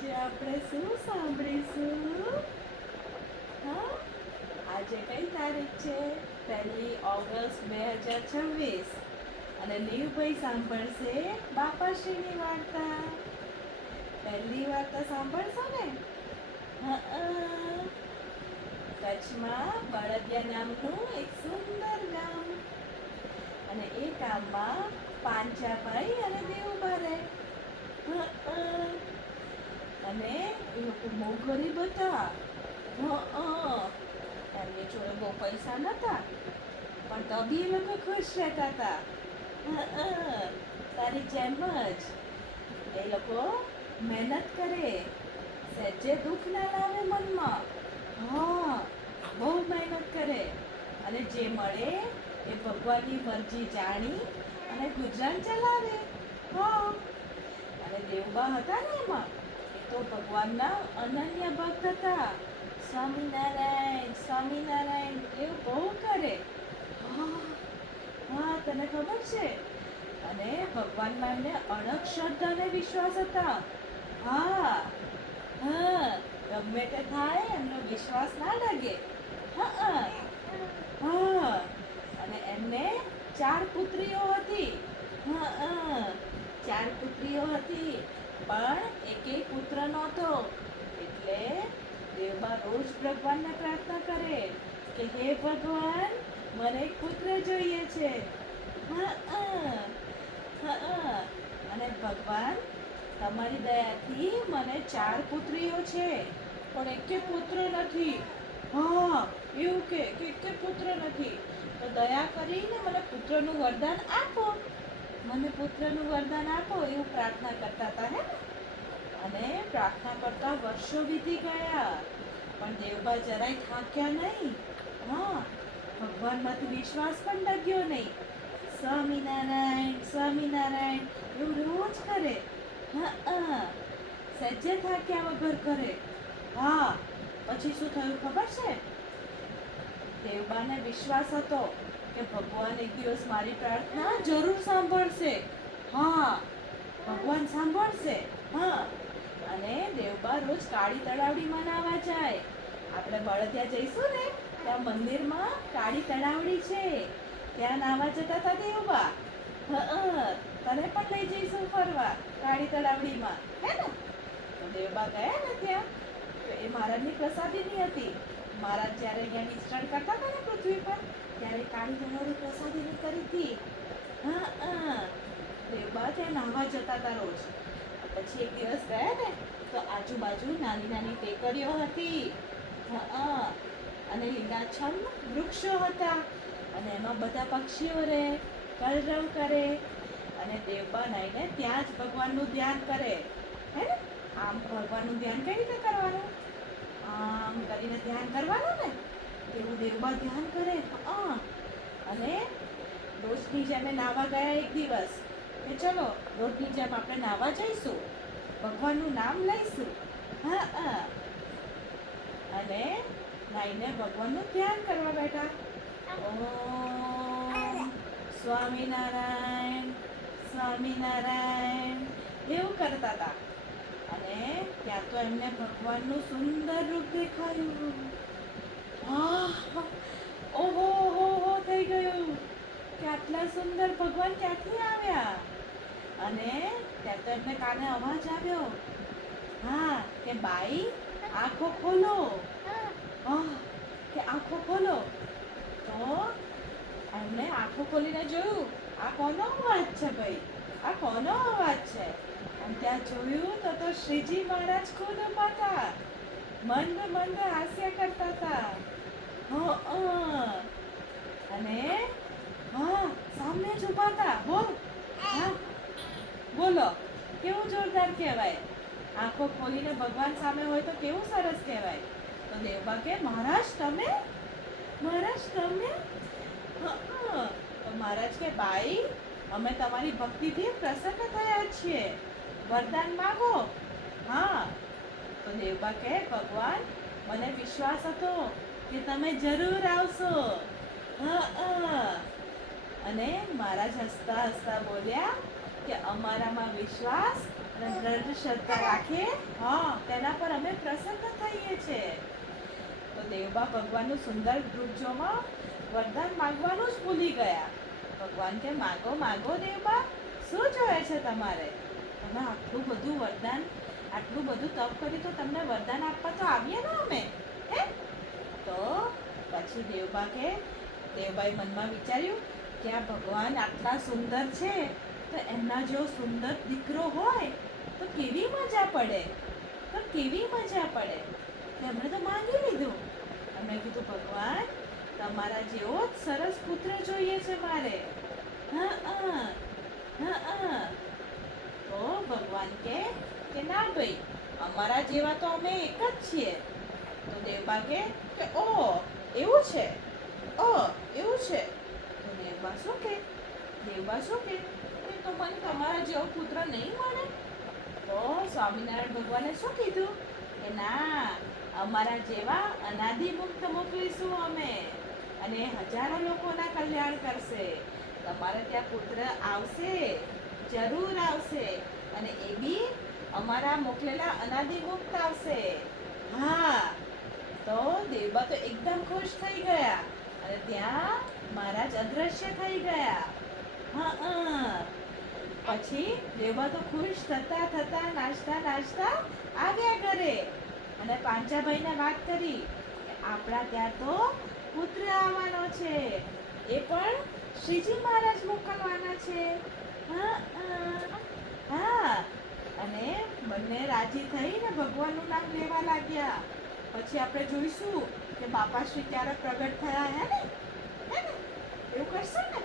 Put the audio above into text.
આજે આપણે શું સાંભળીશું? હા, આજે કઈ તારીખ છે? 1 ઓગસ્ટ 2026 અને નીવભાઈ સાંભળશે બાપાશ્રીની વાર્તા. પહેલી વાર્તા સાંભળશો ને? કચ્છમાં બળદિયા નામનું એક સુંદર ગામ અને એ ગામમાં પાંચાભાઈ અને દેવુબા રહે. અને એ લોકો બહુ ગરીબ હતા. એમની જોડે બહુ પૈસા નતા, પણ તો બી એ લોકો ખુશ રહેતા હતા. તારી જેમ જ એ લોકો મહેનત કરે, સહેજે દુઃખ ના લાવે મનમાં. હા, બહુ મહેનત કરે અને જે મળે એ ભગવાનની મરજી જાણી અને ગુજરાન ચલાવે. હા, અને દેવબા હતા ને એમાં, એ તો ભગવાનના અનન્ય ભક્ત હતા. સ્વામિનારાયણ સ્વામિનારાયણ એવું બહુ કરે. હા, હા, તને ખબર છે? અને ભગવાનમાં એમને અડગ શ્રદ્ધા અને વિશ્વાસ હતા. હા, હા, ગમે તે થાય એમનો વિશ્વાસ ના ડગે. હા, હા, અને એમને 4 પુત્રીઓ હતી. હા, 4 પુત્રીઓ હતી, પણ એકેય પુત્ર નહોતો. એટલે દેવબા રોજ ભગવાનને પ્રાર્થના કરે કે હે ભગવાન, મને એક પુત્ર જોઈએ છે. અને ભગવાન, તમારી દયાથી મને 4 પુત્રીઓ છે, પણ એકેય પુત્ર નથી. હા, એવું કે એકેય પુત્ર નથી, તો દયા કરીને મને પુત્રનું વરદાન આપો. મને પુત્રનું વરદાન આપો, એવું પ્રાર્થના કરતા હતા હે ને. અને પ્રાર્થના કરતા વર્ષો વીતી ગયા, પણ દેવબા જરાય થાક્યા નહીં. હા, ભગવાનમાંથી વિશ્વાસ પણ ડગ્યો નહીં. સ્વામિનારાયણ સ્વામિનારાયણ એવું રોજ કરે. સહેજે થાક્યા વગર કરે. હા, પછી શું થયું ખબર છે? દેવબાને વિશ્વાસ હતો કે ભગવાન એક દિવસ મારી પ્રાર્થના જરૂર સાંભળશે. હા, ભગવાન સાંભળશે. હા, અને દેવબા રોજ કાળી તળાવડીમાં નાહવા જાય. આપણે બળદિયા જઈશું ને, ત્યાં મંદિરમાં કાળી તળાવડી છે, ત્યાં નાહવા જતા હતા દેવબા. તને પણ લઈ જઈશું ફરવા કાળી તળાવડીમાં, હે ને? તો દેવબા ગયા ને ત્યાં, તો એ મહારાજની પ્રસાદીની હતી. મહારાજ જ્યારે અહીંયા વિચરણ કરતા હતા ને પૃથ્વી પર, ત્યારે કાળી તળાવડી પ્રસાદીની કરી હતી. દેવબા ત્યાં નાહવા જતા હતા રોજ. પછી એક દિવસ ગયા ને, તો આજુબાજુ નાની નાની ટેકરીઓ હતી. અને લીલાછમ વૃક્ષો હતા, અને એમાં બધા પક્ષીઓ રહે, કલરવ કરે. અને દેવબા નાઈને ત્યાં જ ભગવાનનું ધ્યાન કરે. હે ને? આમ ભગવાનનું ધ્યાન કઈ રીતે કરવાનું? આમ કરીને ધ્યાન કરવાનું ને, એવું દેવબા ધ્યાન કરે. અને રોજની જેમ નાહવા ગયા એક દિવસ કે ચલો રોજની જેમ આપણે નાહવા જઈશું, ભગવાનનું નામ લઈશું. અને નાઈને ભગવાનનું ધ્યાન કરવા બેઠા. ઓમ સ્વામિનારાયણ સ્વામિનારાયણ એવું કરતા હતા. અને ત્યાં તો એમને ભગવાનનું સુંદર રૂપ દેખાયું. ઓહો હો હો થઈ ગયું કે આટલા સુંદર ભગવાન ક્યાંથી આવ્યા. અને ત્યાં તો એમને કાને અવાજ આવ્યો. હા, કે બાઈ આંખો ખોલો. કે આંખો ખોલો. તો એમણે આંખો ખોલીને જોયું, આ કોનો અવાજ છે ભાઈ? આ કોનો અવાજ છે? અને ત્યાં જોયું તો શ્રીજી મહારાજ ખુદ ઊભા હતા. મંદ મંદ હાસ્ય કરતા હતા. અને હા, સામે જ ઊભા હતા. બોલ. હા, બોલો, કેવું જોરદાર કહેવાય. આંખો ખોલીને ભગવાન સામે હોય તો કેવું સરસ કહેવાય. તો દેવબા કે મહારાજ તમે? મહારાજ તમે? તો મહારાજ કે બાઈ, અમે તમારી ભક્તિથી પ્રસન્ન થયા છીએ, વરદાન માંગો. હા, તો દેવબા કે ભગવાન, મને વિશ્વાસ હતો કે તમે જરૂર આવશો. અને મહારાજ હસતા હસતા બોલ્યા કે અમારામાં વિશ્વાસ અને દ્રઢ શ્રદ્ધા રાખે, હા, તેના પર અમે પ્રસન્ન થઈએ છીએ. તો દેવબા ભગવાનનું સુંદર રૂપ જોમાં વરદાન માંગવાનું જ ભૂલી ગયા. ભગવાન કે માગો માગો દેવબા, શું જોઈએ છે તમારે? તમે આટલું બધું વરદાન, આટલું બધું તપ કર્યું તો તમને વરદાન આપવા તો આવીએ ને અમે, હે? તો પછી દેવબાએ મનમાં વિચાર્યું કે આ ભગવાન આટલા સુંદર છે તો એમના જેવો સુંદર દીકરો હોય તો કેવી મજા પડે, તો કેવી મજા પડે. એમણે તો માંગી લીધું. એમણે કીધું ભગવાન તમારા જેવો જ સરસ પુત્ર જોઈએ છે મારે. તો ભગવાન કે ના ભાઈ, અમારા જેવા તો અમે એક જ છીએ. તો દેવબા કે ઓ એવું છે, ઓ એવું છે. તો દેવબા શું કે તો મને તમારા જેવો પુત્ર નહીં મળે. તો સ્વામિનારાયણ ભગવાને શું કીધું કે ના, અમારા જેવા અનાદિ મુક્ત મોકલીશું અમે, અને હજારો લોકોના કલ્યાણ કરશે. તમારે ત્યાં પુત્ર આવશે, જરૂર આવશે, અને એ બી અમારા મોકલેલા અનાદિ મુક્ત આવશે. હા. તો દેવબા તો એકદમ ખુશ થઈ ગયા, અને ત્યાં મહારાજ અદ્રશ્ય થઈ ગયા. પછી દેવબા તો ખુશ થતા નાચતા આવ્યા ઘરે, અને પાંચાભાઈને વાત કરી કે આપણા ત્યાં તો પુત્ર આવવાનો છે, એ પણ શ્રીજી મહારાજ મોકલવાના છે. હા. અને બંને રાજી થઈને ભગવાનનું નામ લેવા લાગ્યા. પછી આપણે જોઈશું કે બાપાશ્રી ક્યારે પ્રગટ થયા, હે ને? એવું કરશું ને?